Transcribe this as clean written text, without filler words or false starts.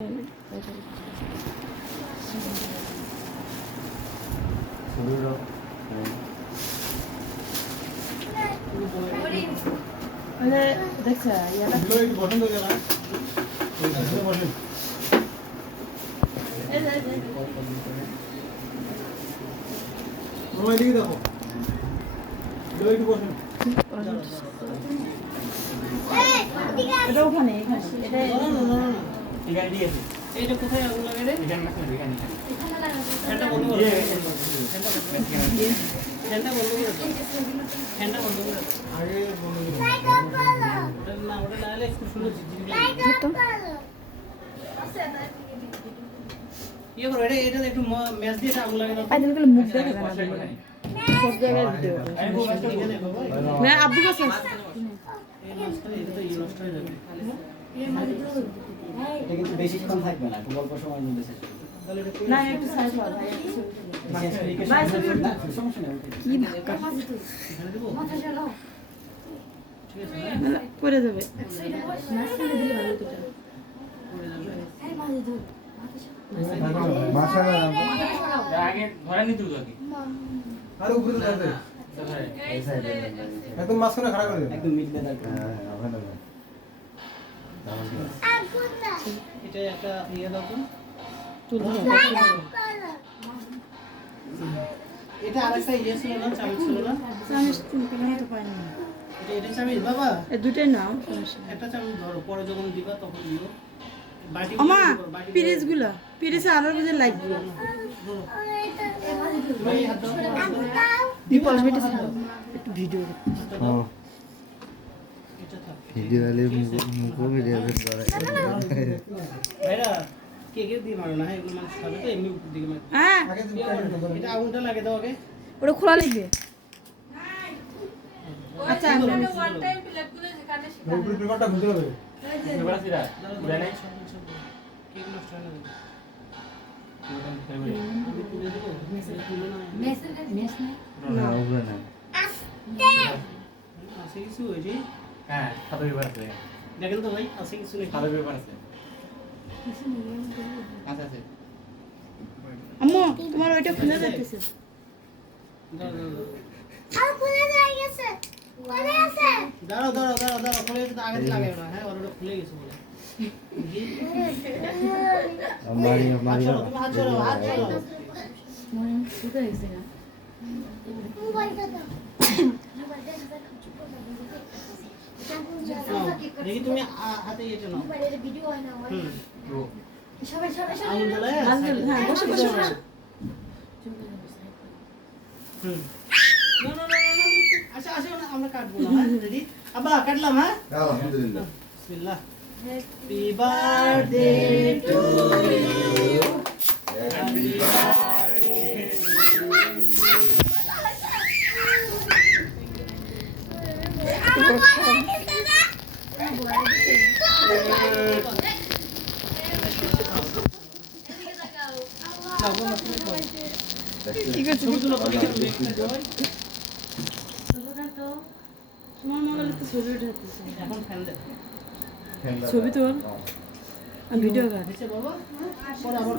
দেখছে পছন্দ করে এদিকে দেখো একটু বসেন এটা ওখানে এটা এখানে দিয়ে আছে এটা কোথায় আগুন লাগে রে এখানে না এখানে এখানে লাগা ফ্যানটা বন্ধ করো ফ্যানটা বন্ধ করো ফ্যানটা বন্ধ করো আগে বন্ধ করো না ওটা লাগালে একটু সুন্দর ঝিঝিরি ইয়ে করো এটা একটু ম্যাচ দিয়ে আগুন লাগে না আইদিন গুলো মুখ দেখে না সব জায়গায় ভিডিও না আব্বু কাছে এই মাছটা এটা তো ইয়ে নষ্ট হয়ে যাবে এটা কিন্তু বেশিক্ষণ থাকবে না, একটু অল্প সময়ের মধ্যে শেষ হবে। তাহলে এটা না একটু সাইজ হল ভাই ভাই সমস্যা নেই, ওকে। কি ভাক্কা এখানে দেবো মাথা চালাও ঠিক আছে না পড়ে যাবে পড়ে যাবে আগে ধরে নিতে হবে কি আর উপরে তো যাবে। এই সাইডে একদম মাঝখানে খাড়া করে দেন একদম মিডলে রাখবেন। ওখানে এটা একটা ইয়ে দাও তো এটা আরেকটা ইয়ে ছিল না চামচ ছিল না আমি তো পাই না এটা চামচ বাবা এই দুটোই নাও সমস্যা একটা চামচ ধরো পরে যখন দিবা তখন দিও বাটি আমা পিরিজ গুলা পিরিজে আলোর বুঝে লাগবে ভাই হাত দাও দীপল বেটে একটু ভিডিও এটা থাক ভিডিও আলে মুখো ভিডিও করে ভাইরা কে দিয়ে মারো না হ্যাঁ এগুলো মানুষ খাবে তো এমনি উপর দিকে মারো হ্যাঁ আগে তুমি কাটে দাও এটা আগুনটা লাগে দাও আগে ওটা খোলা লাগবে আচ্ছা উপরে পেপারটা খুলতে হবে এবার সিরা বুঝা নাই কেক নষ্ট হয় না দেখো। ফেব্রুয়ারি আমি তুলে দেবো তুলে না না ওগুলো না আছে কিছু ওই যে হ্যাঁ খাতা পেপার আছে দেখেন তো ভাই আছে কিছু নাকি খাতা পেপার আছে আছে আছে আম্মু তোমার ওইটা খুলে যাইতেছে দাঁড়াও দাও, দাও। দাঁড়াও খুলে তো আগে থেকে লাগে না হ্যাঁ ওটা খুলে গেছে বলে মারি চলো তুমি হাত চলো দেখি তুমি হাতে ইয়েটা নাও ও আঙুল জ্বালায় হ্যাঁ বসে বসে বসে হুম না আচ্ছা আমরা কাটবো না হ্যাঁ রেডি আব্বা কাটলাম হ্যাঁ আলহামদুলিল্লাহ বিসমিল্লাহ happy birthday to you happy ঠিক আছে তোমার মোবাইলে তো ছবি উঠাতেছে এখন ফ্যান দে ছবি তোল আর ভিডিও কর দিছে বাবা পরে আবার